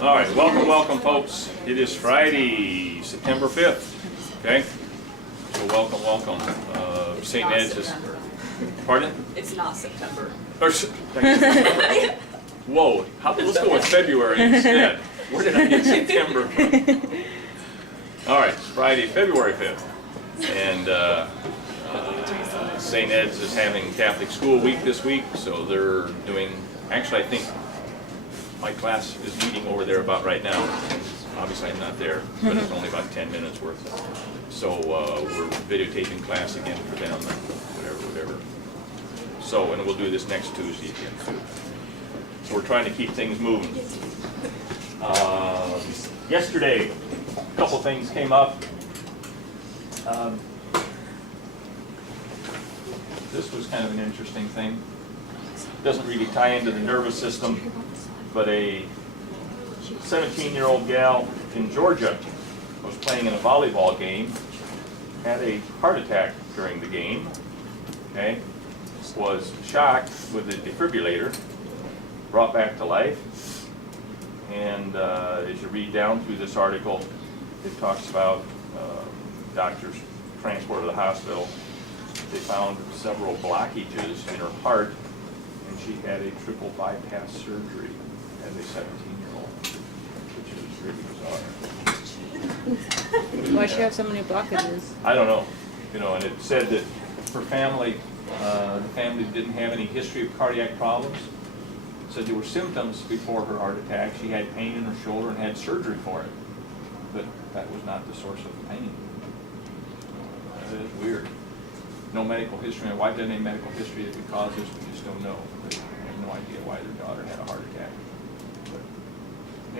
All right, welcome, folks. It is Friday, September 5th, okay? So welcome. St. Ed's is, pardon? It's not September. Whoa, let's go with February instead. Where did I get September from? All right, it's Friday, February 5th. And St. Ed's is having Catholic School Week this week, so they're doing, actually I think my class is meeting over there about right now. Obviously I'm not there, but it's only about 10 minutes worth. So we're videotaping class again for them, whatever. So, and we'll do this next Tuesday again too. So we're trying to keep things moving. Yesterday, a couple things came up. This was kind of an interesting thing. Doesn't really tie into the nervous system, but a 17-year-old gal in Georgia was playing in a volleyball game, had a heart attack during the game, okay, was shocked with a defibrillator, brought back to life, and as you read down through this article, it talks about doctors transported to the hospital. They found several blockages in her heart, and she had a triple bypass surgery as a 17-year-old, which is really bizarre. Why does she have so many blockages? I don't know, and it said that her family, the family didn't have any history of cardiac problems. Said there were symptoms before her heart attack. She had pain in her shoulder and had surgery for it, but that was not the source of the pain. That is weird. No medical history. And why doesn't any medical history that would cause this? We just don't know. We have no idea why their daughter had a heart attack. But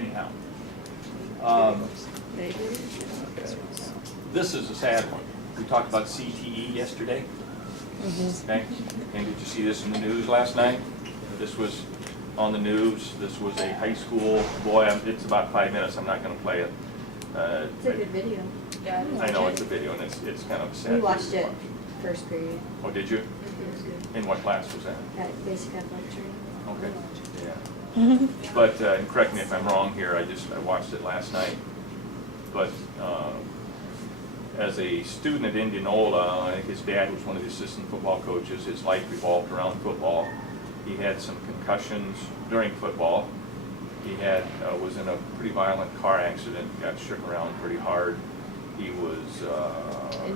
anyhow, this is a sad one. We talked about CTE yesterday. Okay, and did you see this in the news last night? This was on the news. This was a high school boy. It's about 5 minutes. I'm not going to play it. It's a good video. Yeah, I know it's a video, and it's kind of a sad. We watched thing to it watch. first period. Oh, did you? It was good. In what class was that? At basic athletic training. Okay. Yeah. But and correct me if I'm wrong here. I watched it last night. But as a student at Indianola, his dad was one of the assistant football coaches. His life revolved around football. He had some concussions during football. He was in a pretty violent car accident, got shook around pretty hard. He was,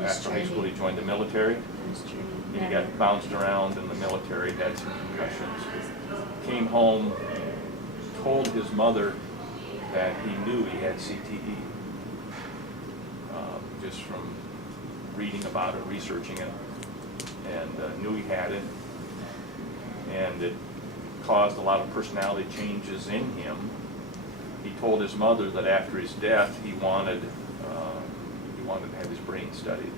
after high school, he joined the military. He got bounced around in the military, had some concussions. Came home, told his mother that he knew he had CTE, just from reading about it, researching it, and knew he had it. And it caused a lot of personality changes in him. He told his mother that after his death, he wanted to have his brain studied,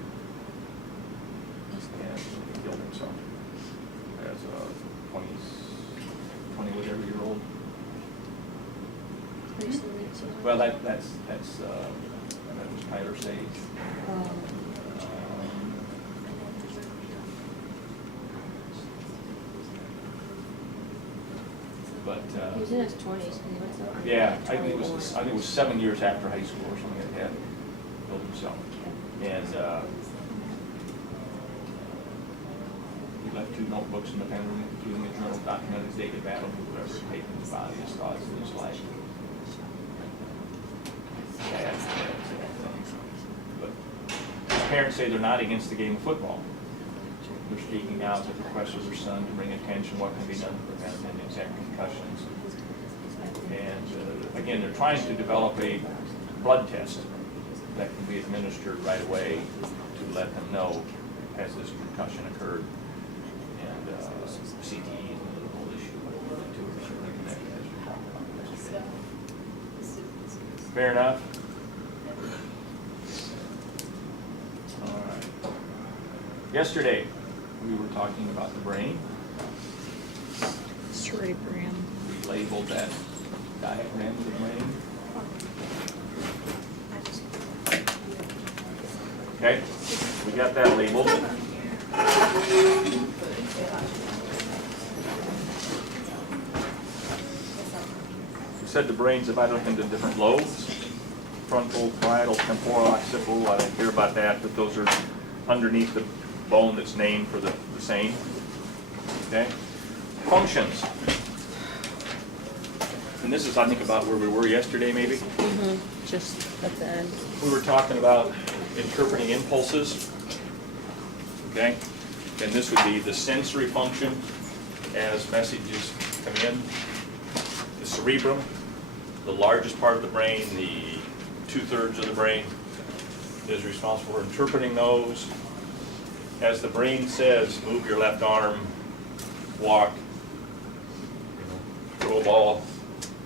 and he killed himself as a 20 whatever year old. Well, that was Tyler Sage. But He was in his 20s. yeah, I think it was 7 years after high school or something like that. Killed himself, and he left 2 notebooks in the family, including a journal documenting his daily battle with whoever had taken his body, his thoughts, and his life. Sad thing. But his parents say they're not against the game of football. They're speaking out at the request of their son to bring attention what can be done to prevent and exact concussions. And again, they're trying to develop a blood test that can be administered right away to let them know has this concussion occurred. And CTE is another whole issue. The two are certainly connected as we talked about yesterday. Fair enough? All right. Yesterday, we were talking about the brain. Cerebrum. We labeled that diagram of the brain. Okay, we got that labeled. said the brain's divided up into different lobes. Frontal, parietal, temporal, occipital, I don't care about that, but those are underneath the bone that's named for the same. Okay? Functions. And this is, I think, about where we were yesterday, maybe. Mm-hmm. Just at the end. We were talking about interpreting impulses. Okay? And this would be the sensory function as messages come in. The cerebrum, the largest part of the brain, the 2/3 of the brain, is responsible for interpreting those. As the brain says, move your left arm, walk, throw a ball,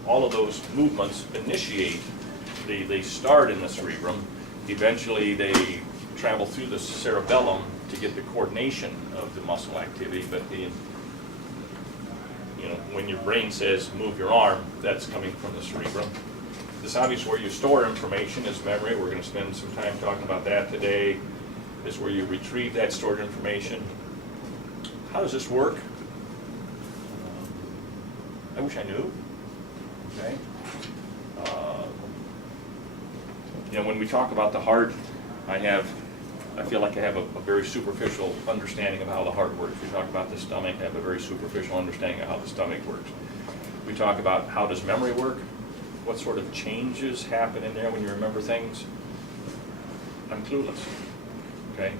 all of those movements initiate, they start in the cerebrum, eventually they travel through the cerebellum to get the coordination of the muscle activity, but when your brain says move your arm, that's coming from the cerebrum. This obviously where you store information is memory. We're going to spend some time talking about that today. This is where you retrieve that stored information. How does this work? I wish I knew. Okay. When we talk about the heart, I feel like I have a very superficial understanding of how the heart works. We talk about the stomach, I have a very superficial understanding of how the stomach works. We talk about how does memory work, what sort of changes happen in there when you remember things. I'm clueless, okay?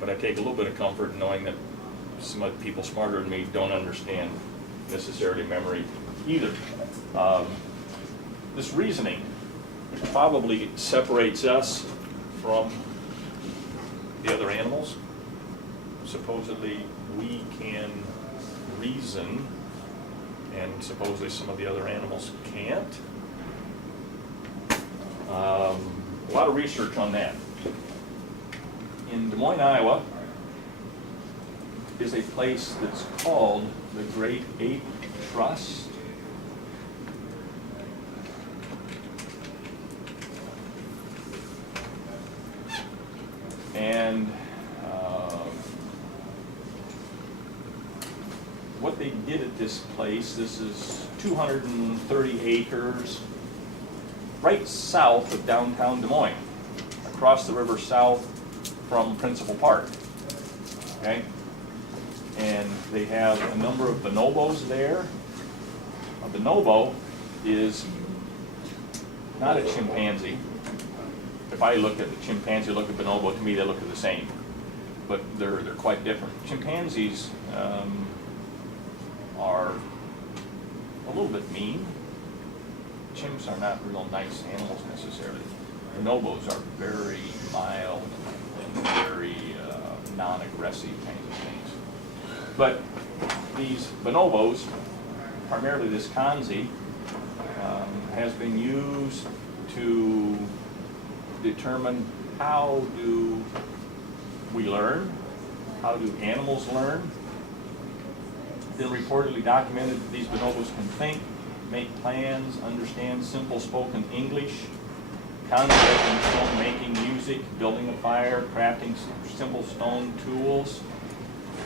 But I take a little bit of comfort in knowing that some of the people smarter than me don't understand necessarily memory either. This reasoning probably separates us from the other animals. Supposedly we can reason, and supposedly some of the other animals can't. A lot of research on that. In Des Moines, Iowa, is a place that's called the Great Ape Trust. And what they did at this place, this is 230 acres, right south of downtown Des Moines, across the river south from Principal Park. Okay? And they have a number of bonobos there. A bonobo is not a chimpanzee. If I look at the chimpanzee, look at bonobo, to me they look the same, but they're quite different. Chimpanzees are a little bit mean. Chimps are not real nice animals necessarily. Bonobos are very mild and very non-aggressive kinds of things. But these bonobos, primarily this kanzi, has been used to determine how do we learn, how do animals learn. Been reportedly documented that these bonobos can think, make plans, understand simple spoken English. Kanzi has been shown making music, building a fire, crafting simple stone tools,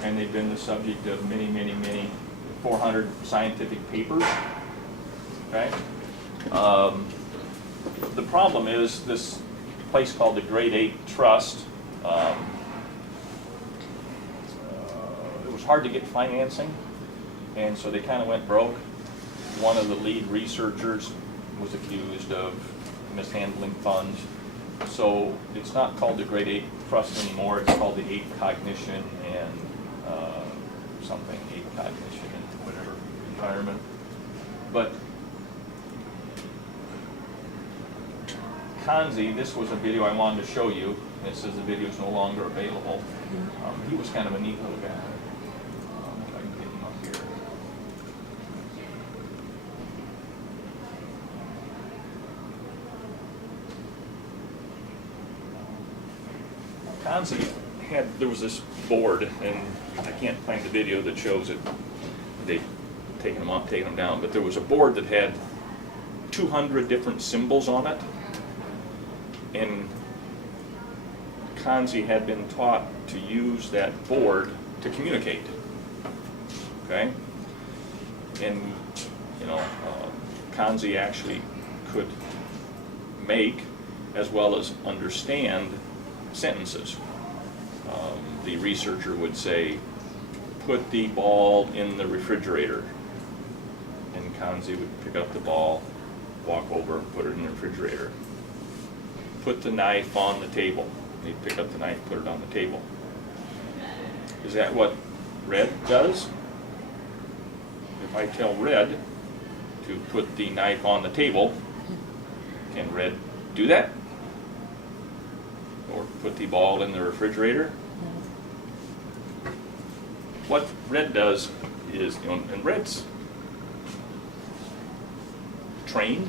and they've been the subject of many 400 scientific papers. Okay. The problem is this place called the Great Ape Trust. It was hard to get financing, and so they kind of went broke. One of the lead researchers was accused of mishandling funds. So it's not called the Great Ape Trust anymore. It's called the Ape Cognition and something, Ape Cognition and whatever environment. But Kanzi, this was a video I wanted to show you. It says the video is no longer available. He was kind of a neat little guy. If I can get him up here. Kanzi there was this board, and I can't find the video that shows it. They've taken them off, taken them down, but there was a board that had 200 different symbols on it. And Kanzi had been taught to use that board to communicate. Okay? And, Kanzi actually could make as well as understand sentences. The researcher would say, put the ball in the refrigerator. And Kanzi would pick up the ball, walk over, put it in the refrigerator. Put the knife on the table. And he'd pick up the knife, put it on the table. Is that what Red does? If I tell Red to put the knife on the table, can Red do that? Or put the ball in the refrigerator? What Red does is, and Red's trained,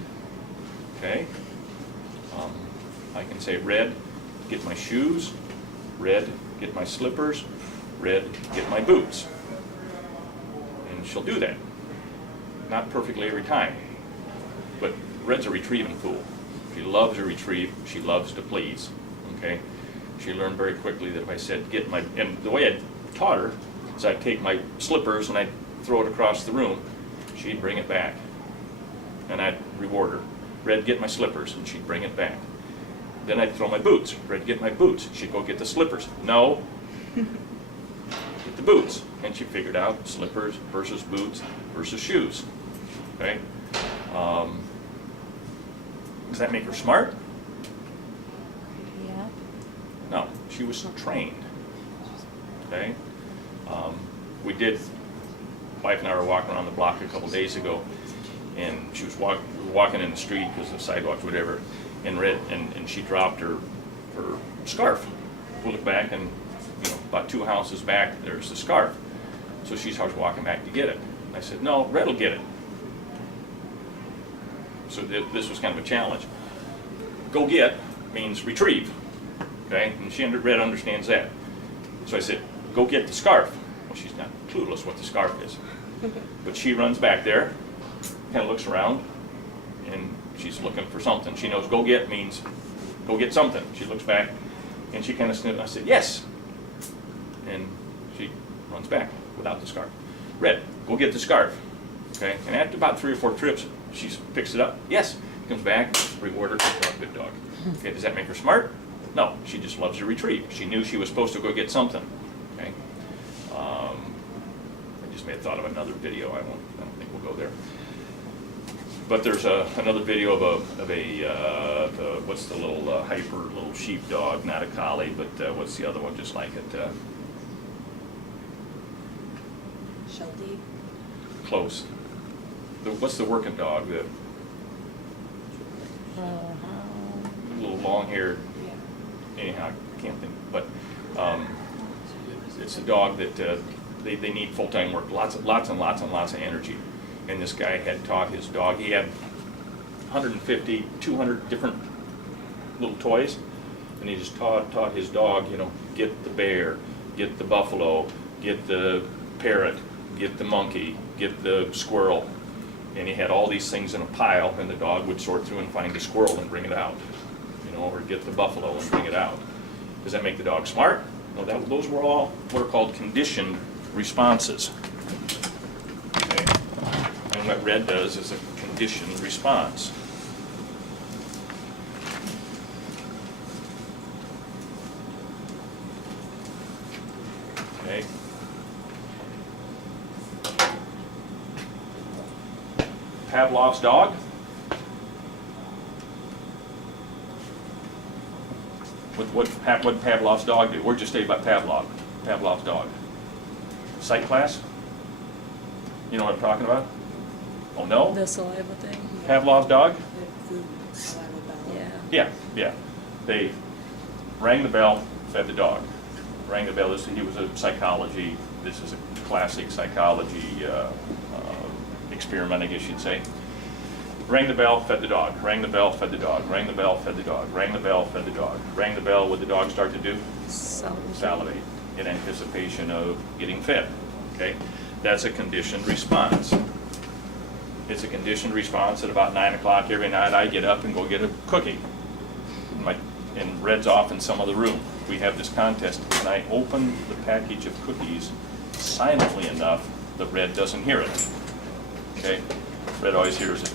okay? I can say, Red, get my shoes. Red, get my slippers. Red, get my boots. And she'll do that. Not perfectly every time, but Red's a retrieving fool. She loves to retrieve, she loves to please, okay? She learned very quickly that if I said, get my, and the way I taught her is I'd take my slippers and I'd throw it across the room, she'd bring it back. And I'd reward her. Red, get my slippers, and she'd bring it back. Then I'd throw my boots. Red, get my boots. She'd go get the slippers. No. Get the boots. And she figured out slippers versus boots versus shoes. Okay? Does that make her smart? Yeah. No. She was trained. Okay? We did, wife and I were walking around the block a couple days ago, and she was walking in the street because of the sidewalk, whatever, and and she dropped her scarf. We look back, and about 2 houses back, there's the scarf. So she starts walking back to get it. I said, no, Red will get it. So this was kind of a challenge. Go get means retrieve, okay? And Red understands that. So I said, go get the scarf. Well, she's not clueless what the scarf is. But she runs back there, kind of looks around, and she's looking for something. She knows go get means go get something. She looks back, and she kind of sniffs. I said, yes. And she runs back without the scarf. Red, go get the scarf. Okay? And after about 3 or 4 trips, she picks it up. Yes. Comes back, reward her, good dog, good dog. Okay, does that make her smart? No, she just loves to retrieve. She knew she was supposed to go get something. Okay? I just may have thought of another video. I don't think we'll go there. But there's another video of a what's the little hyper little sheepdog, not a collie, but what's the other one just like it? Sheltie. Close. What's the working dog? The little long-haired. Yeah. Anyhow, I can't think. But it's a dog that they need full-time work, lots and lots of energy. And this guy had taught his dog. He had 150, 200 different little toys, and he just taught his dog, get the bear, get the buffalo, get the parrot, get the monkey, get the squirrel. And he had all these things in a pile, and the dog would sort through and find the squirrel and bring it out, or get the buffalo and bring it out. Does that make the dog smart? No, those were all what are called conditioned responses. Okay? And what Red does is a conditioned response. Okay? Pavlov's dog. What did Pavlov's dog do? Where'd you study about Pavlov's dog? Psych class? You know what I'm talking about? Oh, no? The saliva thing. Pavlov's dog? Food, saliva bell. Yeah. Yeah. They rang the bell, fed the dog. Rang the bell, he was a psychology, this is a classic psychology experiment, I guess you'd say. Rang the bell, fed the dog. Rang the bell, fed the dog. Rang the bell, fed the dog. Rang the bell, fed the dog. Rang the bell, what did the dog start to do? Salivate in anticipation of getting fed. Okay? That's a conditioned response. It's a conditioned response at about 9 o'clock every night. I get up and go get a cookie. And Red's off in some other room. We have this contest. Can I open the package of cookies silently enough that Red doesn't hear it? Okay? Red always hears it.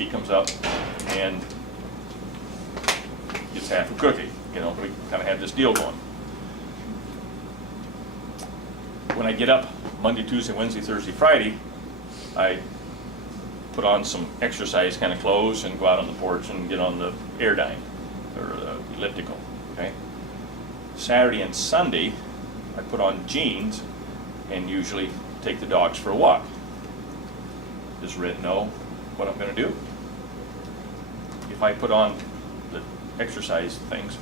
she comes up and gets half a cookie. You know, we kind of had this deal going. When I get up Monday, Tuesday, Wednesday, Thursday, Friday, I put on some exercise kind of clothes and go out on the porch and get on the Airdyne or the elliptical. Okay. Saturday and Sunday, I put on jeans and usually take the dogs for a walk. Does Red know what I'm going to do? If I put on the exercise things,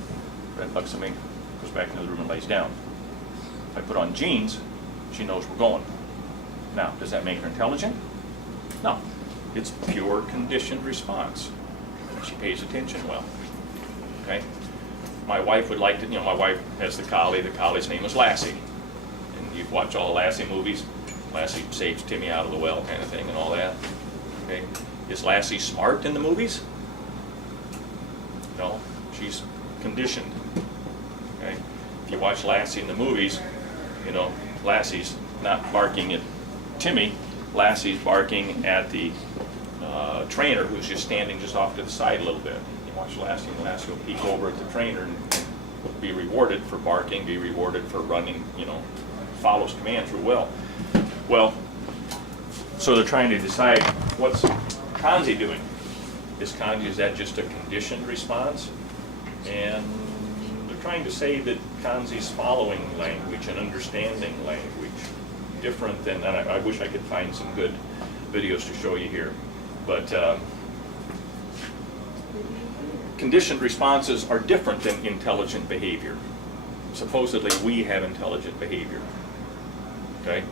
Red looks at me, goes back into the room and lays down. If I put on jeans, she knows we're going. Now, does that make her intelligent? No. It's pure conditioned response. She pays attention well. Okay? My wife would like to, my wife has the collie's name is Lassie. And you watch all the Lassie movies, Lassie saves Timmy out of the well kind of thing and all that. Okay? Is Lassie smart in the movies? No, she's conditioned. Okay? If you watch Lassie in the movies, Lassie's not barking at Timmy, Lassie's barking at the trainer who's just standing just off to the side a little bit. You watch Lassie and Lassie will peek over at the trainer and be rewarded for barking, be rewarded for running, follows commands real well. Well, so they're trying to decide what's Kanzi doing. Is that just a conditioned response? And they're trying to say that Kanzi's following language and understanding language different than, and I wish I could find some good videos to show you here, but conditioned responses are different than intelligent behavior. Supposedly we have intelligent behavior, okay?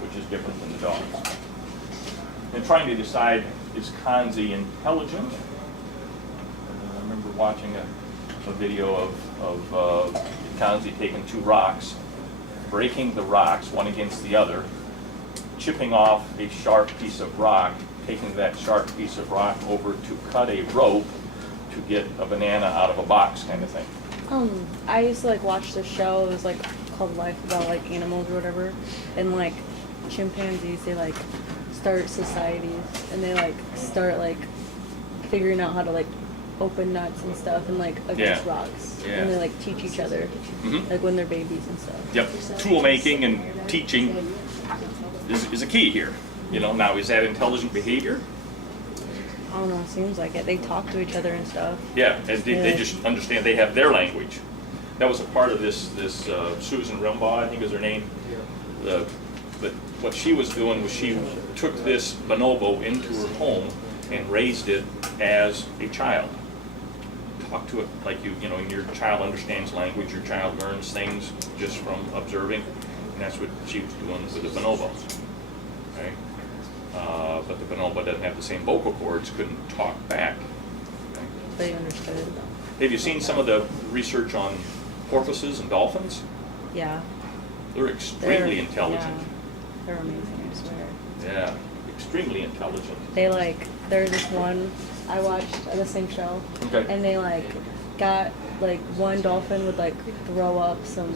Which is different than the dogs. And trying to decide, is Kanzi intelligent? I remember watching a video of Kanzi taking two rocks, breaking the rocks one against the other, chipping off a sharp piece of rock, taking that sharp piece of rock over to cut a rope to get a banana out of a box kind of thing. I used to watch this show. It was called Life, about animals or whatever, and chimpanzees, they start societies and they start figuring out how to open nuts and stuff and against rocks, and they teach each other when they're babies and stuff. Yep, tool making and teaching is a key here. Now is that intelligent behavior? I don't know, it seems like it. They talk to each other and stuff. Yeah, and they just understand, they have their language. That was a part of this Susan Rumbaugh, I think is her name. But what she was doing was she took this bonobo into her home and raised it as a child. Talk to it like your child understands language, your child learns things just from observing, and that's what she was doing with the bonobo. Okay? But the bonobo doesn't have the same vocal cords, couldn't talk back. Okay? They understood. Have you seen some of the research on porpoises and dolphins? Yeah. They're extremely intelligent. Yeah, they're amazing, I swear. Yeah, extremely intelligent. They there's this one I watched the same show, Okay. and they got one dolphin would throw up some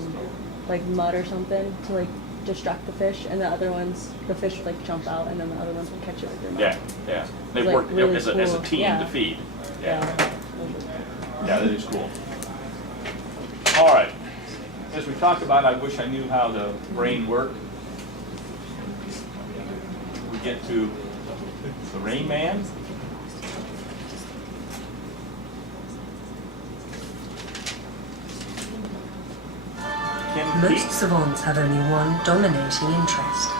mud or something to distract the fish, and the fish would jump out, and then the other ones would catch it with their mouth. Yeah. They It's, work really as a cool. team Yeah. to feed. Yeah. Yeah, that is cool. All right. As we talked about, I wish I knew how the brain worked. We get to the Rain Man. Kim Most Keith. savants have only one dominating interest.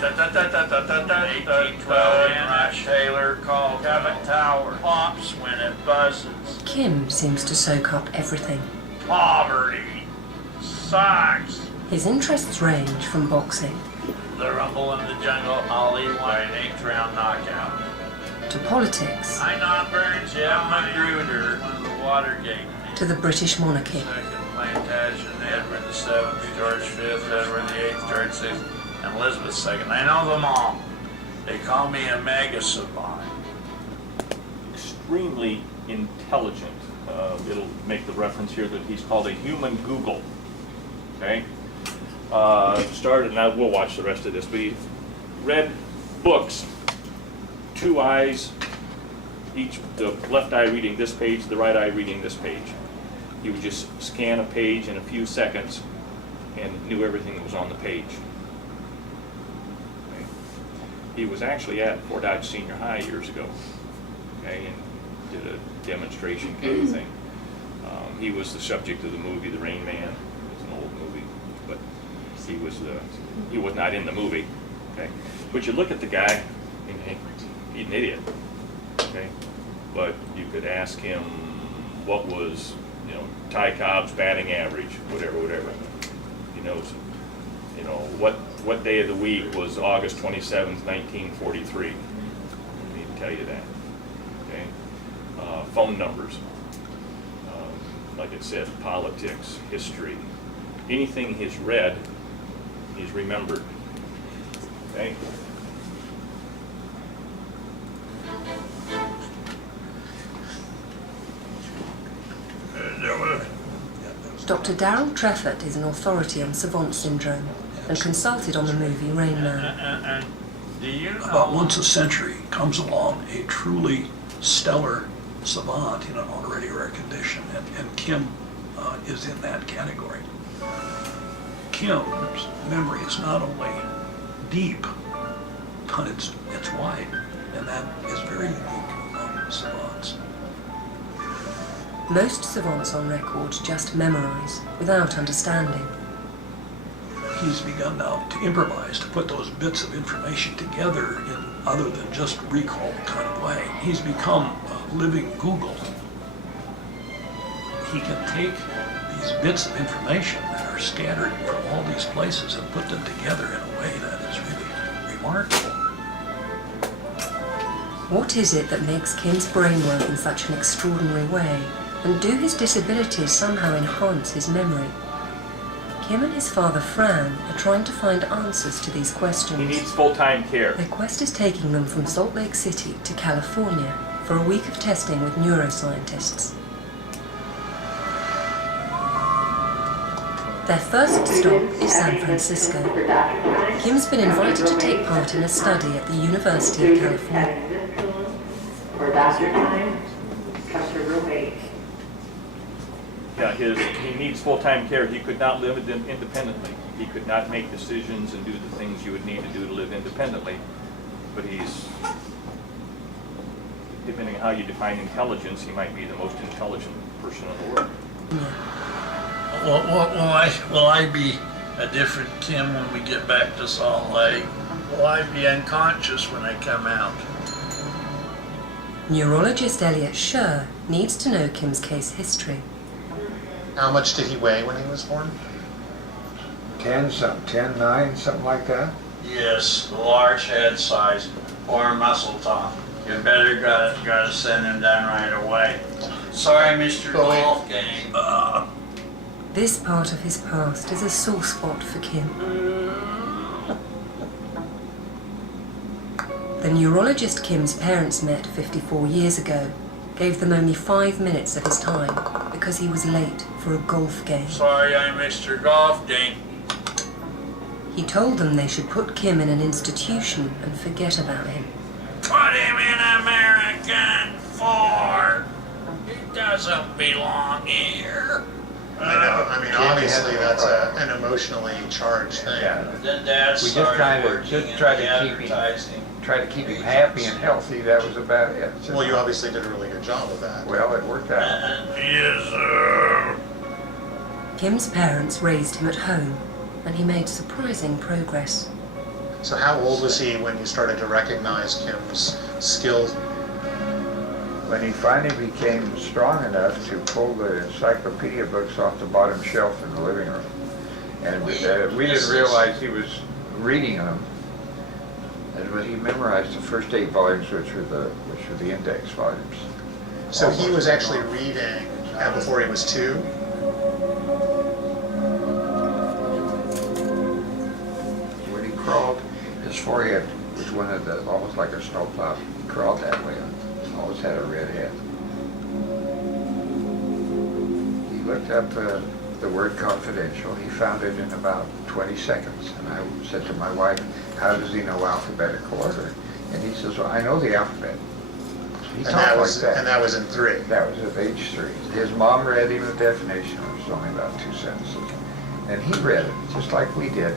1812 Rush Taylor called Cabot Tower pops when it buzzes. Kim seems to soak up everything. Poverty sucks. His interests range from boxing The Rumble in the Jungle, Ollie by an 8th round knockout. to politics I not Burns, Jim Magruder, won the Watergate. to the British monarchy. Second Plantagenet, Edward VII, George V, Edward VIII, George VI, and Elizabeth II. I know them all. They call me a mega savant. Extremely intelligent. It'll make the reference here that he's called a human Google. Okay? Started, and I will watch the rest of this, but he read books, two eyes, each, the left eye reading this page, the right eye reading this page. He would just scan a page in a few seconds and knew everything that was on the page. Okay. He was actually at Fort Dodge Senior High years ago, okay, and did a demonstration kind of thing. He was the subject of the movie The Rain Man. It's an old movie, but he was not in the movie. Okay, but you look at the guy, and he's an idiot. Okay, but you could ask him what was, Ty Cobb's batting average, whatever. He knows, what day of the week was August 27th, 1943. He'd tell you that. Okay, phone numbers. Like it said, politics, history, anything he's read, he's remembered. Okay. Dr. Darrell Treffert is an authority on savant syndrome and consulted on the movie Rain Man. And do you know? About once a century comes along a truly stellar savant in an already rare condition, and Kim is in that category. Kim's memory is not only deep, but it's wide, and that is very unique among savants. Most savants on record just memorize without understanding. He's begun now to improvise, to put those bits of information together in other than just recall kind of way. He's become a living Google. He can take these bits of information that are scattered from all these places and put them together in a way that is really remarkable. What is it that makes Kim's brain work in such an extraordinary way? And do his disabilities somehow enhance his memory? Kim and his father Fran are trying to find answers to these questions. He needs full-time care. Their quest is taking them from Salt Lake City to California for a week of testing with neuroscientists. Their first stop is San Francisco. Kim's been invited to take part in a study at the University of California. For doctor time, comes to roommate. Yeah, he needs full-time care. He could not live independently. He could not make decisions and do the things you would need to do to live independently. But he's, depending on how you define intelligence, he might be the most intelligent person in the world. Will I be a different Kim when we get back to Salt Lake? Will I be unconscious when I come out? Neurologist Elliot Scher needs to know Kim's case history. How much did he weigh when he was born? 10 something, 10, 9, something like that. Yes, large head size, or muscle top. You better gotta send him down right away. Sorry, Mr. Golf Game. This part of his past is a sore spot for Kim. The neurologist Kim's parents met 54 years ago gave them only 5 minutes of his time because he was late for a golf game. Sorry, I missed your golf game. He told them they should put Kim in an institution and forget about him. Put him in American Ford. He doesn't belong here. I know. I mean, obviously that's an emotionally charged thing. Yeah. Then Dad We just started working in tried the to keep him, advertising. try to keep him happy and healthy. That was about it. So, Well, you obviously did a really good job of that. well, it worked out. Yes, sir. Kim's parents raised him at home, and he made surprising progress. So how old was he when you started to recognize Kim's skills? When he finally became strong enough to pull the encyclopedia books off the bottom shelf in the living room, and we didn't realize he was reading them. And when he memorized the first 8 volumes, which were the index volumes. So he was actually reading before he was 2? When he crawled, his forehead was one of the, almost like a snowplow. He crawled that way. Always had a red head. He looked up the word confidential. He found it in about 20 seconds. And I said to my wife, how does he know alphabetical order? And he says, well, I know the alphabet. He And talked that like was, that. and that was in 3. That was at age 3. His mom read him the definition, it was only about 2 sentences. And he read it, just like we did.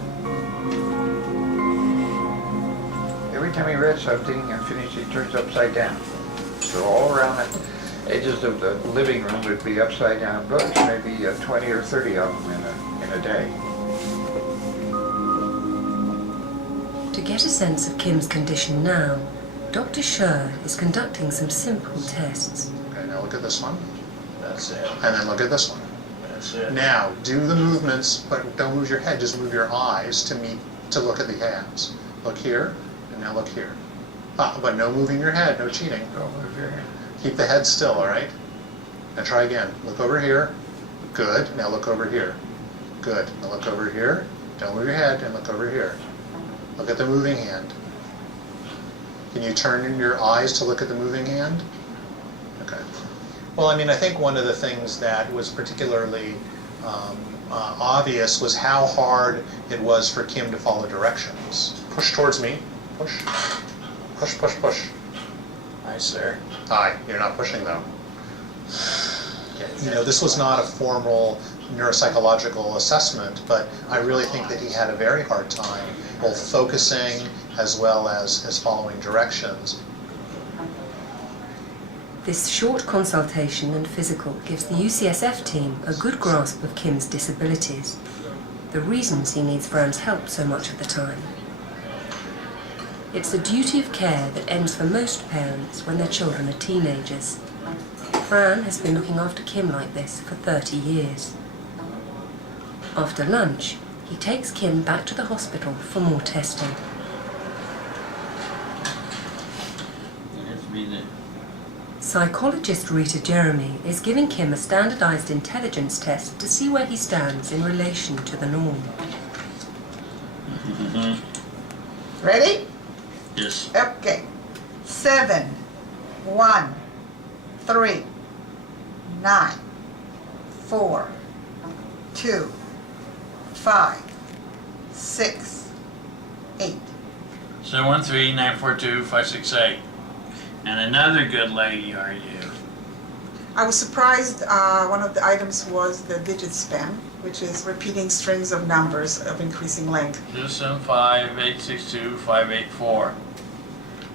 Every time he read something and finished, he turns upside down. So all around the edges of the living room would be upside down books, maybe 20 or 30 of them in a day. To get a sense of Kim's condition now, Dr. Scher is conducting some simple tests. Okay, now look at this one, That's it. and then look at this one. That's it. Now, do the movements, but don't move your head, just move your eyes to look at the hands. Look here, and now look here. But no moving your head, no cheating. Don't move your hand. Keep the head still, all right? Now try again. Look over here. Good. Now look over here. Good. Now look over here. Don't move your head, and look over here. Look at the moving hand. Can you turn in your eyes to look at the moving hand? Okay. Well, I mean, I think one of the things that was particularly obvious was how hard it was for Kim to follow directions. Push towards me. Push. Push, push, push. Hi, sir. Hi, you're not pushing though. You know, this was not a formal neuropsychological assessment, but I really think that he had a very hard time both focusing as well as following directions. This short consultation and physical gives the UCSF team a good grasp of Kim's disabilities, the reasons he needs Fran's help so much of the time. It's a duty of care that ends for most parents when their children are teenagers. Fran has been looking after Kim like this for 30 years. After lunch, he takes Kim back to the hospital for more testing. Psychologist Rita Jeremy is giving Kim a standardized intelligence test to see where he stands in relation to the norm. Ready? Yes. Okay. 7, 1, 3, 9, 4, 2, 5, 6, 8. 713-942-568. And another good lady, are you? I was surprised one of the items was the digit span, which is repeating strings of numbers of increasing length. 275-862-584.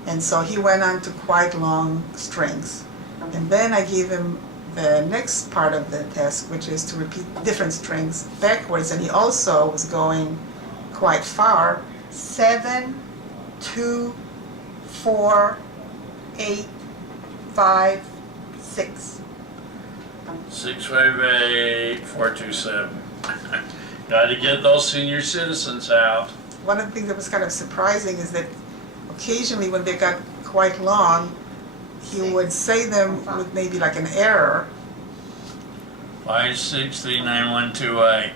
And so he went on to quite long strings. And then I gave him the next part of the test, which is to repeat different strings backwards. And he also was going quite far. 7, 2, 4, 8, 5, 6. 658-427. Got to get those senior citizens out. One of the things that was kind of surprising is that occasionally when they got quite long, he would say them with maybe like an error, 563-9128.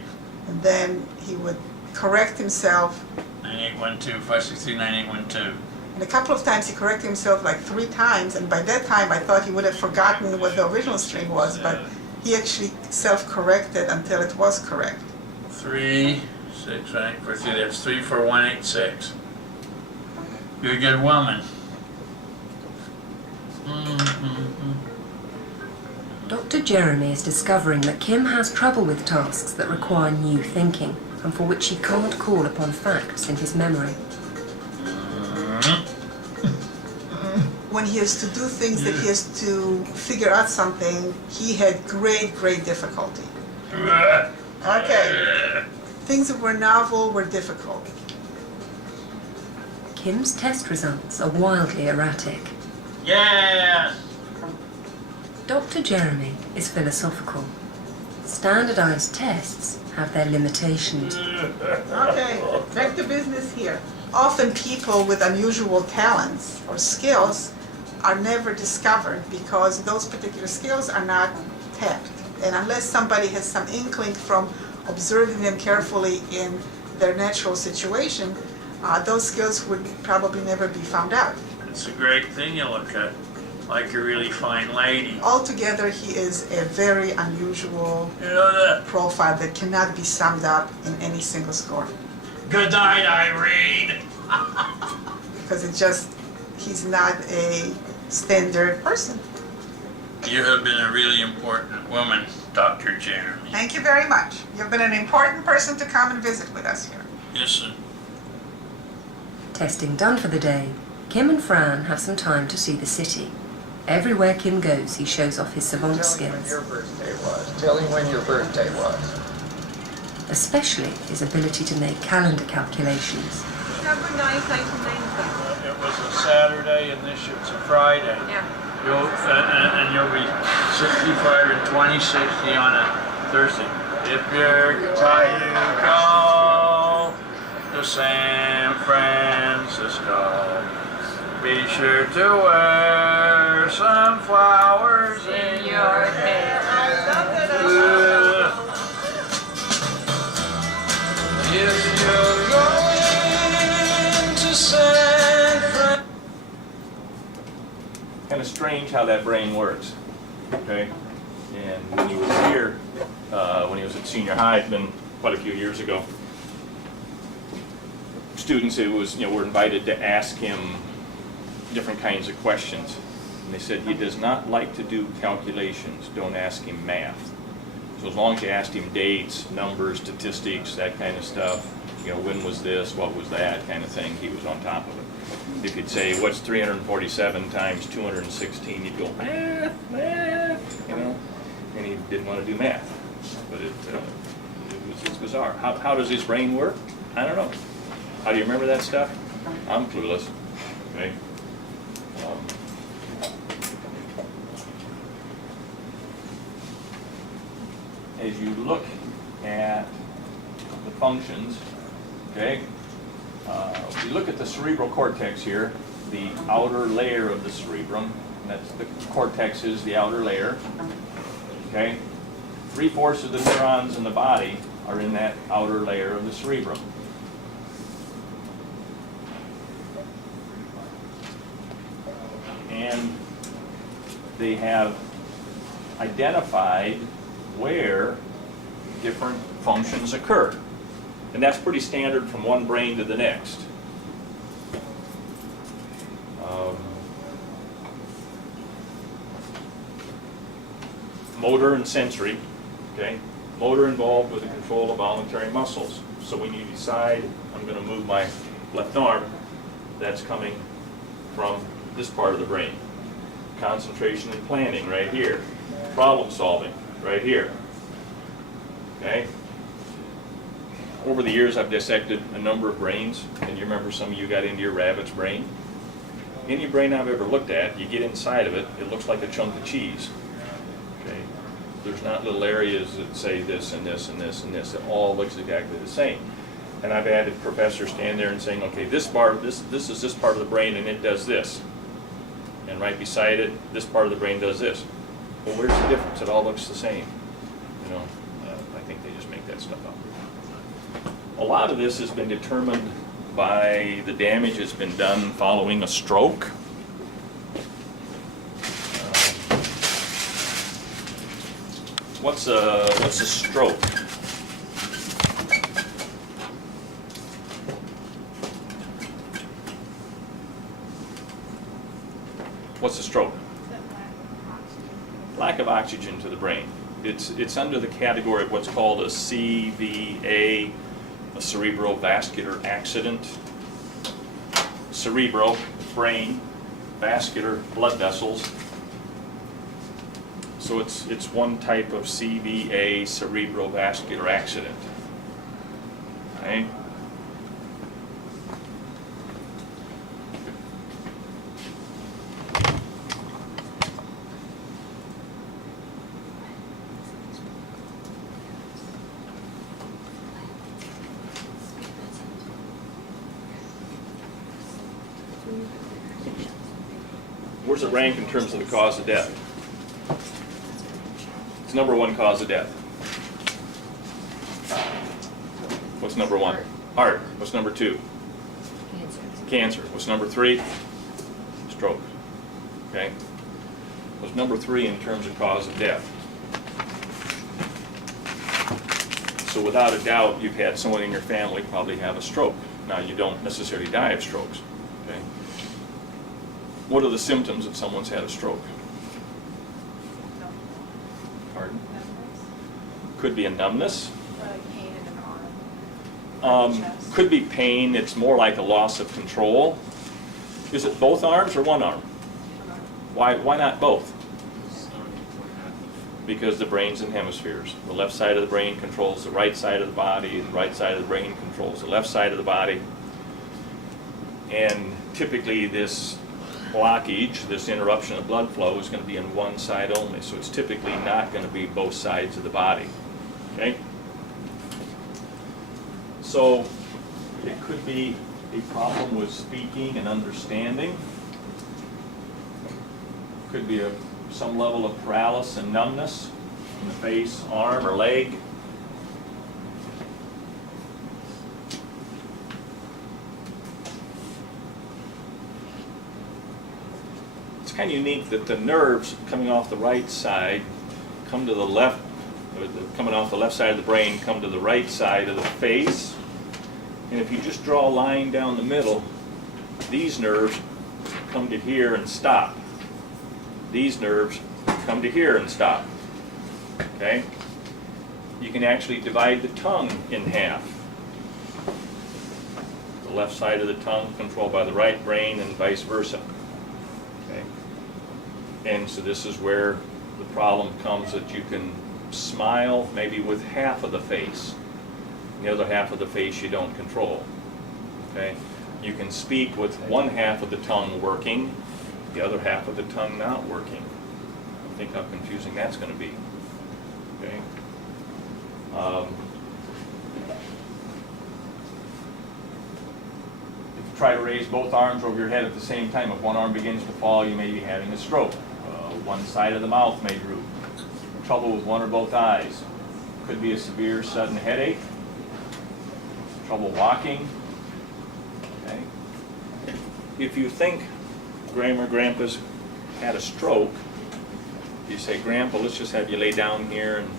and then he would correct himself. 9812-563-9812. And a couple of times he corrected himself like 3 times, and by that time I thought he would have forgotten what the original string was, but he actually self-corrected until it was correct. 3, 6, right, for 3, that's 34186. You're a good woman. Dr. Jeremy is discovering that Kim has trouble with tasks that require new thinking and for which he can't call upon facts in his memory. When he has to do things that he has to figure out something, he had great difficulty. Okay. Things that were novel were difficult. Kim's test results are wildly erratic. Yeah. Dr. Jeremy is philosophical. Standardized tests have their limitations. Okay, back to business here. Often people with unusual talents or skills are never discovered because those particular skills are not tapped. And unless somebody has some inkling from observing them carefully in their natural situation, those skills would probably never be found out. It's a great thing you look at, like a really fine lady. Altogether, he is a very unusual You know that? profile that cannot be summed up in any single score. Good night, Irene. Because he's not a standard person. You have been a really important woman, Dr. Jeremy. Thank you very much. You've been an important person to come and visit with us here. Yes, sir. Testing done for the day, Kim and Fran have some time to see the city. Everywhere Kim goes, he shows off his savant Tell him when skills, your birthday was. Tell him when your birthday was. especially his ability to make calendar calculations. It was a Saturday and this year's a Friday. Yeah. You'll be 65 and 2060 on a Thursday. If you're tired, you go to San Francisco. Be sure to wear some flowers in your hair. If you're going to San Francisco. Kind of strange how that brain works, okay? And when he was here, when he was at senior high, it's been quite a few years ago, students were invited to ask him different kinds of questions. And they said he does not like to do calculations, don't ask him math. So as long as you asked him dates, numbers, statistics, that kind of stuff, when was this, what was that kind of thing, he was on top of it. If you'd say, what's 347 times 216, he'd go, math, and he didn't want to do math. But it was bizarre. How does his brain work? I don't know. How do you remember that stuff? I'm clueless. Okay. As you look at the functions, okay, we look at the cerebral cortex here, the outer layer of the cerebrum. That's the cortex is the outer layer. Okay, 3/4 of the neurons in the body are in that outer layer of the cerebrum. And they have identified where different functions occur. And that's pretty standard from one brain to the next. Motor and sensory, okay? Motor involved with the control of voluntary muscles. So when you decide, I'm going to move my left arm, that's coming from this part of the brain. Concentration and planning right here. Problem solving right here. Okay? Over the years I've dissected a number of brains, and you remember some of you got into your rabbit's brain. Any brain I've ever looked at, you get inside of it, it looks like a chunk of cheese. Okay? There's not little areas that say this and this and this and this. It all looks exactly the same. And I've had a professor stand there and saying, okay, this is this part of the brain and it does this. And right beside it, this part of the brain does this. Well, where's the difference? It all looks the same. I think they just make that stuff up. A lot of this has been determined by the damage that's been done following a stroke. What's a stroke? What's a stroke? Lack of oxygen to the brain. It's under the category of what's called a CVA, a cerebrovascular accident. Cerebro, brain, vascular, blood vessels. So it's one type of CVA, cerebrovascular accident. Okay? Where's it rank in terms of the cause of death? It's number one cause of death. What's number one? Heart. What's number two? Cancer. What's number three? Stroke. Okay? What's number three in terms of cause of death? So without a doubt, you've had someone in your family probably have a stroke. Now, you don't necessarily die of strokes, okay? What are the symptoms if someone's had a stroke? Pardon? Could be a numbness. Like pain in an arm. Chest. Could be pain. It's more like a loss of control. Is it both arms or one arm? Why not both? Because the brain's in hemispheres. The left side of the brain controls the right side of the body. The right side of the brain controls the left side of the body. And typically this blockage, this interruption of blood flow, is going to be in one side only. So it's typically not going to be both sides of the body. Okay? So it could be a problem with speaking and understanding. Could be some level of paralysis and numbness in the face, arm, or leg. It's kind of unique that the nerves coming off the right side come to the left, or coming off the left side of the brain come to the right side of the face. And if you just draw a line down the middle, these nerves come to here and stop. These nerves come to here and stop. Okay? You can actually divide the tongue in half. The left side of the tongue controlled by the right brain and vice versa. Okay? And so this is where the problem comes, that you can smile maybe with half of the face. The other half of the face you don't control. Okay? You can speak with one half of the tongue working, the other half of the tongue not working. Think how confusing that's going to be. Okay? If you try to raise both arms over your head at the same time, if one arm begins to fall, you may be having a stroke. One side of the mouth may droop. Trouble with one or both eyes. Could be a severe sudden headache. Trouble walking. Okay? If you think Grandma or Grandpa's had a stroke, you say, Grandpa, let's just have you lay down here and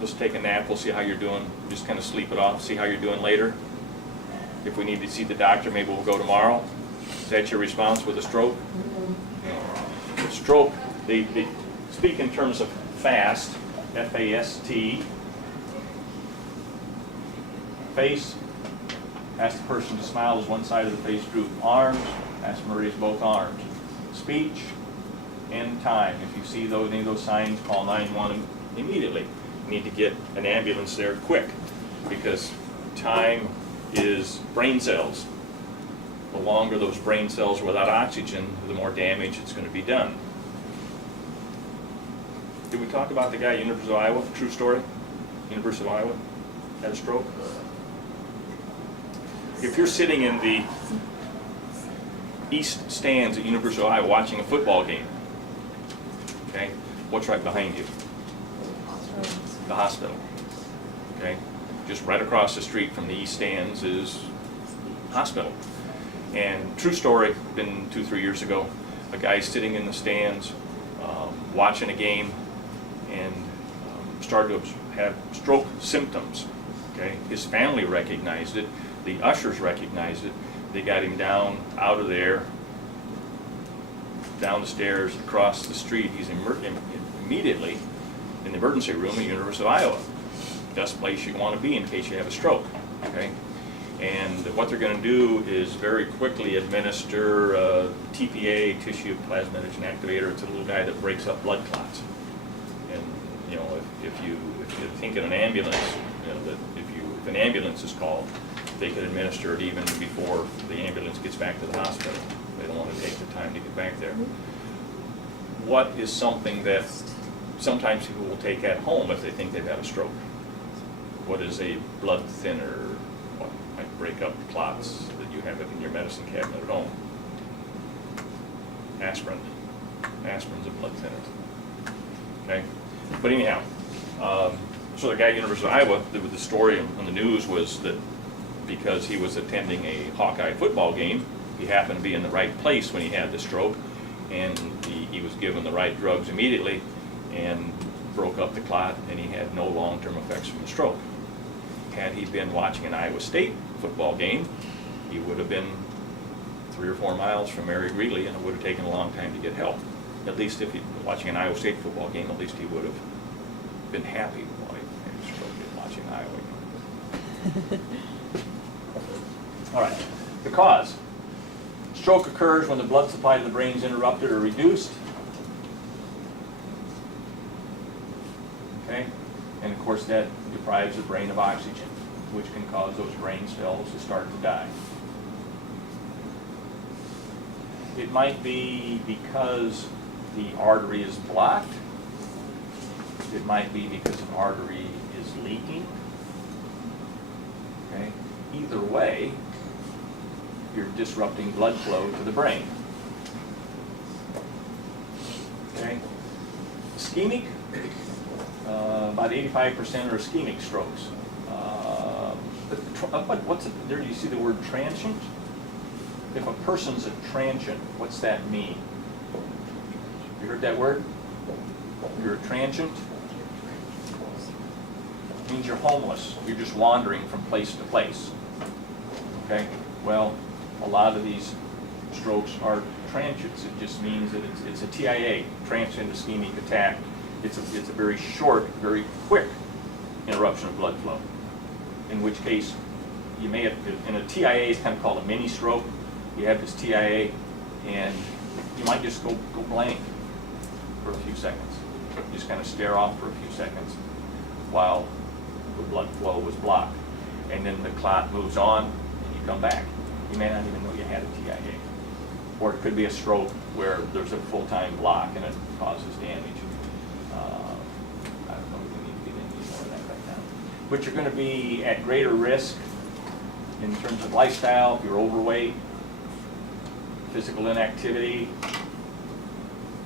let's take a nap, we'll see how you're doing. Just kind of sleep it off, see how you're doing later. If we need to see the doctor, maybe we'll go tomorrow. Is that your response with a stroke? Mm-hmm. Stroke, they speak in terms of FAST, F-A-S-T. Face, ask the person to smile as one side of the face droop. Arms, ask them to raise both arms. Speech and time. If you see any of those signs, call 911 immediately. You need to get an ambulance there quick, because time is brain cells. The longer those brain cells are without oxygen, the more damage it's going to be done. Did we talk about the guy at University of Iowa? True story? University of Iowa had a stroke? If you're sitting in the east stands at University of Iowa watching a football game, okay, what's right behind you? The hospital. Okay, just right across the street from the east stands is hospital. And true story, been 2-3 years ago, a guy sitting in the stands watching a game and started to have stroke symptoms. Okay, his family recognized it. The ushers recognized it. They got him down out of there, down the stairs, across the street. He's immediately in the emergency room at the University of Iowa. Best place you want to be in case you have a stroke. Okay, and what they're going to do is very quickly administer TPA, tissue plasma antigen activator. It's a little guy that breaks up blood clots. And you know, if you think in an ambulance, you know, that if an ambulance is called, they could administer it even before the ambulance gets back to the hospital. They don't want to take the time to get back there. What is something that sometimes people will take at home if they think they've had a stroke? What is a blood thinner? What might break up clots that you have in your medicine cabinet at home? Aspirin. Aspirin's a blood thinner. Okay? But anyhow, so the guy at University of Iowa, the story on the news was that because he was attending a Hawkeye football game, he happened to be in the right place when he had the stroke, and he was given the right drugs immediately, and broke up the clot, and he had no long-term effects from the stroke. Had he been watching an Iowa State football game, he would have been 3 or 4 miles from Mary Greeley, and it would have taken a long time to get help. At least if he was watching an Iowa State football game, at least he would have been happy while he had a stroke and watching Iowa. All right, the cause. Stroke occurs when the blood supply to the brain is interrupted or reduced. Okay, and of course that deprives the brain of oxygen, which can cause those brain cells to start to die. It might be because the artery is blocked. It might be because an artery is leaking. Okay, either way, you're disrupting blood flow to the brain. Okay, ischemic. About 85% are ischemic strokes. What's it, there? Do you see the word transient? If a person's a transient, what's that mean? You heard that word? You're a transient? It means you're homeless. You're just wandering from place to place. Okay? Well, a lot of these strokes are transients. It just means that it's a TIA, transient ischemic attack. It's a very short, very quick interruption of blood flow. In which case, you may have, and a TIA is kind of called a mini stroke. You have this TIA, and you might just go blank for a few seconds. Just kind of stare off for a few seconds while the blood flow was blocked. And then the clot moves on, and you come back. You may not even know you had a TIA. Or it could be a stroke where there's a full-time block and it causes damage. I don't know if we need to get into more of that right now. But you're going to be at greater risk in terms of lifestyle, if you're overweight, physical inactivity.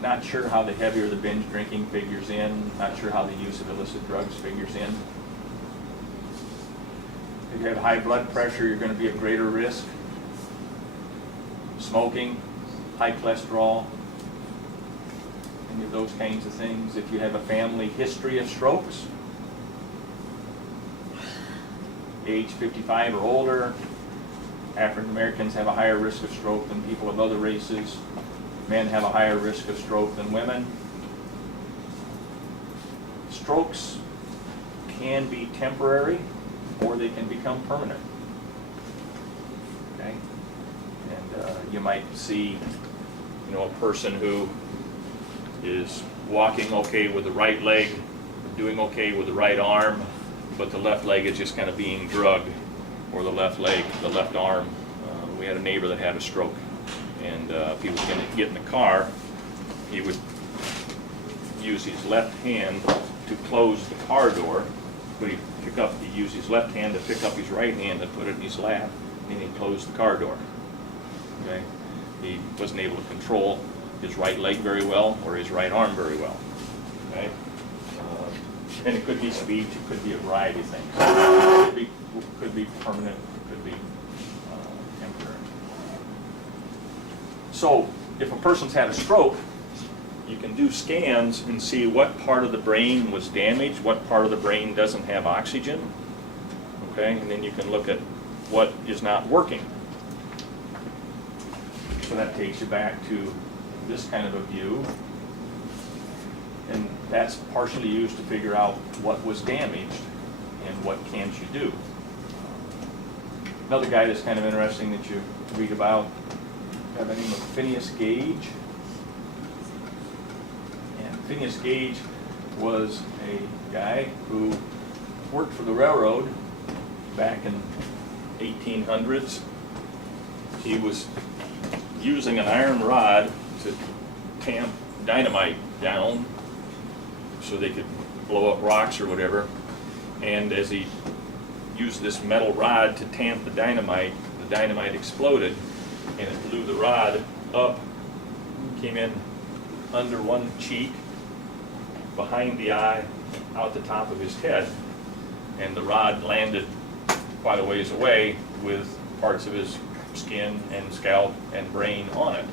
Not sure how the heavier the binge drinking figures in. Not sure how the use of illicit drugs figures in. If you have high blood pressure, you're going to be at greater risk. Smoking, high cholesterol, any of those kinds of things. If you have a family history of strokes, age 55 or older, African Americans have a higher risk of stroke than people of other races. Men have a higher risk of stroke than women. Strokes can be temporary or they can become permanent. Okay? And you might see, a person who is walking okay with the right leg, doing okay with the right arm, but the left leg is just kind of being drugged, or the left leg, the left arm. We had a neighbor that had a stroke, and if he was going to get in the car, he would use his left hand to close the car door, but he'd use his left hand to pick up his right hand and put it in his lap, and he'd close the car door. Okay? He wasn't able to control his right leg very well or his right arm very well. Okay? And it could be speech, it could be a variety of things. It could be permanent, it could be temporary. So if a person's had a stroke, you can do scans and see what part of the brain was damaged, what part of the brain doesn't have oxygen. Okay, and then you can look at what is not working. So that takes you back to this kind of a view. And that's partially used to figure out what was damaged and what can't you do. Another guy that's kind of interesting that you read about, by the name of Phineas Gage. And Phineas Gage was a guy who worked for the railroad back in 1800s. He was using an iron rod to tamp dynamite down so they could blow up rocks or whatever. And as he used this metal rod to tamp the dynamite exploded, and it blew the rod up, came in under one cheek, behind the eye, out the top of his head, and the rod landed quite a ways away with parts of his skin and scalp and brain on it.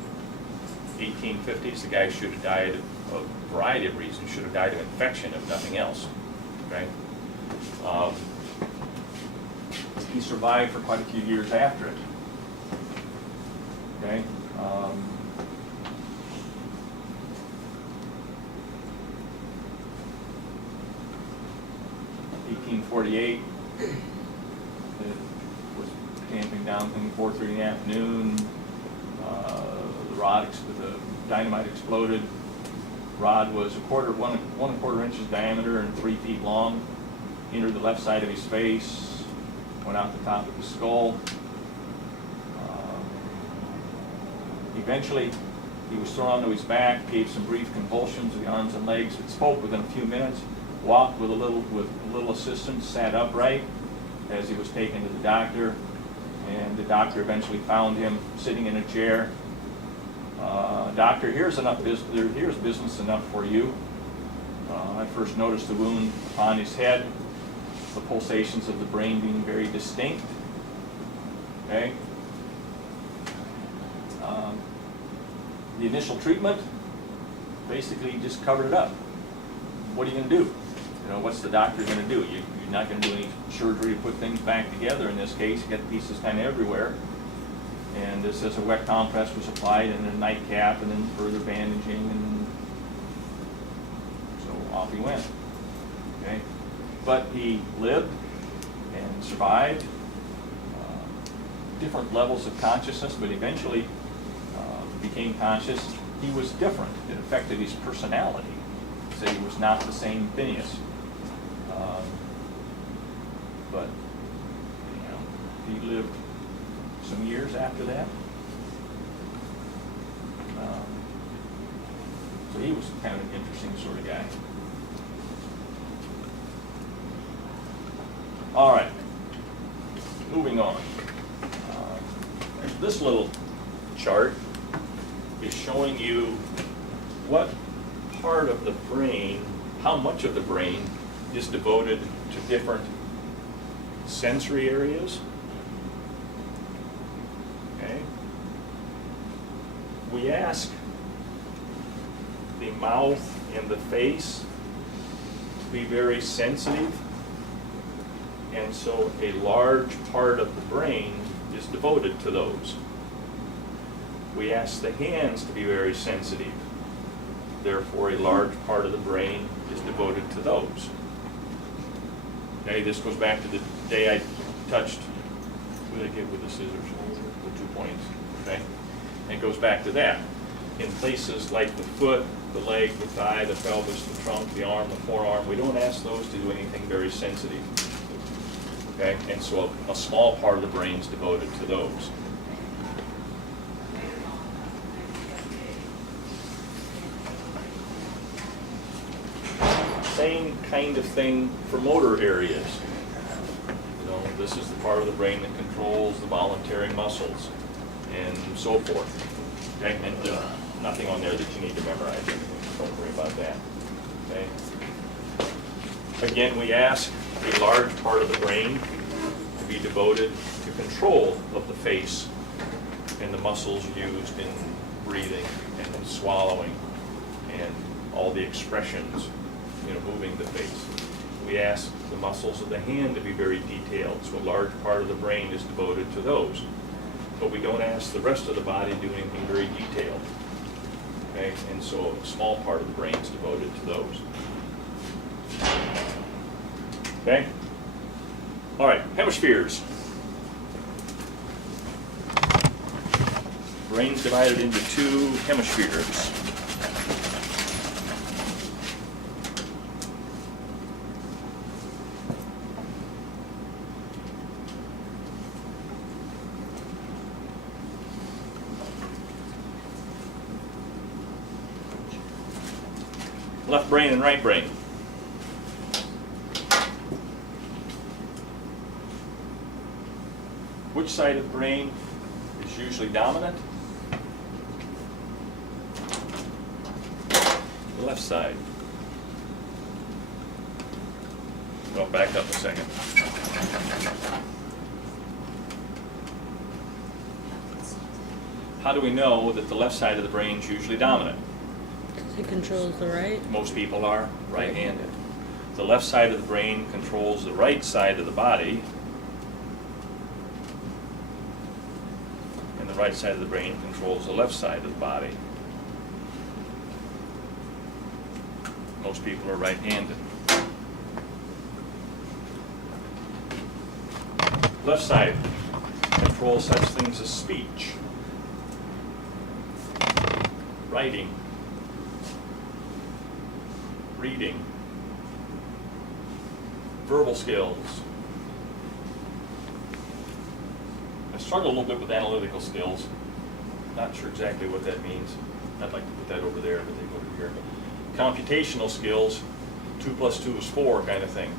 1850s, the guy should have died of a variety of reasons, should have died of infection if nothing else, okay? He survived for quite a few years after it, okay? 1848, it was camping down thing 4:30 in the afternoon. The dynamite exploded. Rod was one and a quarter inches diameter and 3 feet long. Entered the left side of his face, went out the top of his skull. Eventually, he was thrown onto his back, gave some brief convulsions of the arms and legs, but spoke within a few minutes. Walked with a little assistance, sat upright as he was taken to the doctor, and the doctor eventually found him sitting in a chair. Doctor, here's business enough for you. I first noticed the wound upon his head, the pulsations of the brain being very distinct. Okay. The initial treatment basically just covered it up. What are you going to do? You know, what's the doctor going to do? You're not going to do any surgery to put things back together. In this case, you got pieces kind of everywhere. And this as a wet compress was applied, and then a nightcap, and then further bandaging, and so off he went. Okay, but he lived and survived. Different levels of consciousness, but eventually became conscious. He was different. It affected his personality. So he was not the same Phineas. But he lived some years after that. So he was kind of an interesting sort of guy. All right, moving on. This little chart is showing you what part of the brain, how much of the brain is devoted to different sensory areas. Okay. We ask the mouth and the face to be very sensitive, and so a large part of the brain is devoted to those. We ask the hands to be very sensitive. Therefore, a large part of the brain is devoted to those. Okay, this goes back to the day I touched, what did I get with the scissors? The 2 points, okay? And it goes back to that. In places like the foot, the leg, the thigh, the pelvis, the trunk, the arm, the forearm, we don't ask those to do anything very sensitive. Okay, and so a small part of the brain is devoted to those. Same kind of thing for motor areas. You know, this is the part of the brain that controls the voluntary muscles and so forth. Okay, and nothing on there that you need to memorize. Don't worry about that. Okay. Again, we ask a large part of the brain to be devoted to control of the face and the muscles used in breathing and swallowing and all the expressions, you know, moving the face. We ask the muscles of the hand to be very detailed, so a large part of the brain is devoted to those. But we don't ask the rest of the body to do anything very detailed. Okay, and so a small part of the brain is devoted to those. Okay? All right, hemispheres. Brain's divided into 2 hemispheres. Left brain and right brain. Which side of the brain is usually dominant? The left side. Well, back up a second. How do we know that the left side of the brain is usually dominant? It controls the right. Most people are right-handed. The left side of the brain controls the right side of the body, and the right side of the brain controls the left side of the body. Most people are right-handed. Left side controls such things as speech, writing, reading, verbal skills. I struggle a little bit with analytical skills. Not sure exactly what that means. I'd like to put that over there, but they go over here. Computational skills, 2 + 2 is 4 kind of thing.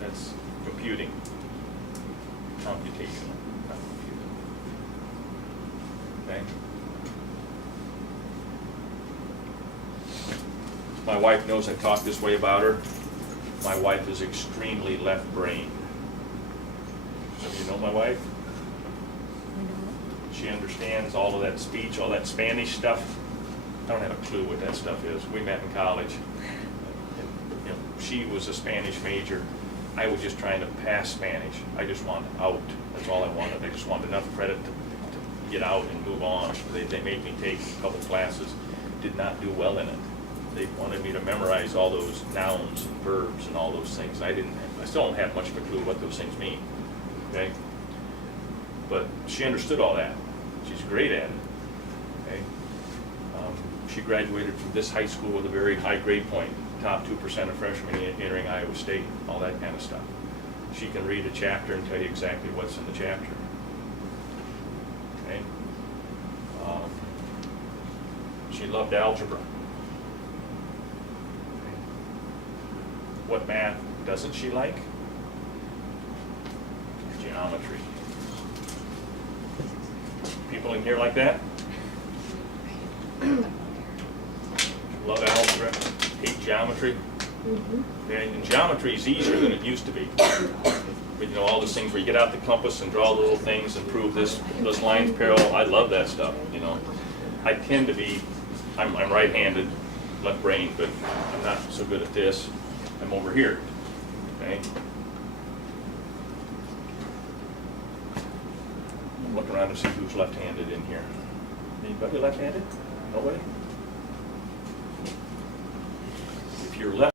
That's computing. Computational, not computing. Okay? My wife knows I talk this way about her. My wife is extremely left-brained. Some of you know my wife? She understands all of that speech, all that Spanish stuff. I don't have a clue what that stuff is. We met in college. And, you know, she was a Spanish major. I was just trying to pass Spanish. I just wanted out. That's all I wanted. I just wanted enough credit to get out and move on. They made me take a couple classes. Did not do well in it. They wanted me to memorize all those nouns and verbs and all those things. I still don't have much of a clue what those things mean. Okay? But she understood all that. She's great at it. Okay? She graduated from this high school with a very high grade point, top 2% of freshmen entering Iowa State, all that kind of stuff. She can read a chapter and tell you exactly what's in the chapter. Okay? She loved algebra. Okay. What math doesn't she like? Geometry. People in here like that? Love algebra, hate geometry. And geometry is easier than it used to be. But, you know, all those things where you get out the compass and draw little things and prove this line's parallel. I love that stuff, you know. I tend to be, I'm right-handed, left brain, but I'm not so good at this. I'm over here, okay? I'm looking around to see who's left-handed in here. Anybody left-handed? Nobody? If you're left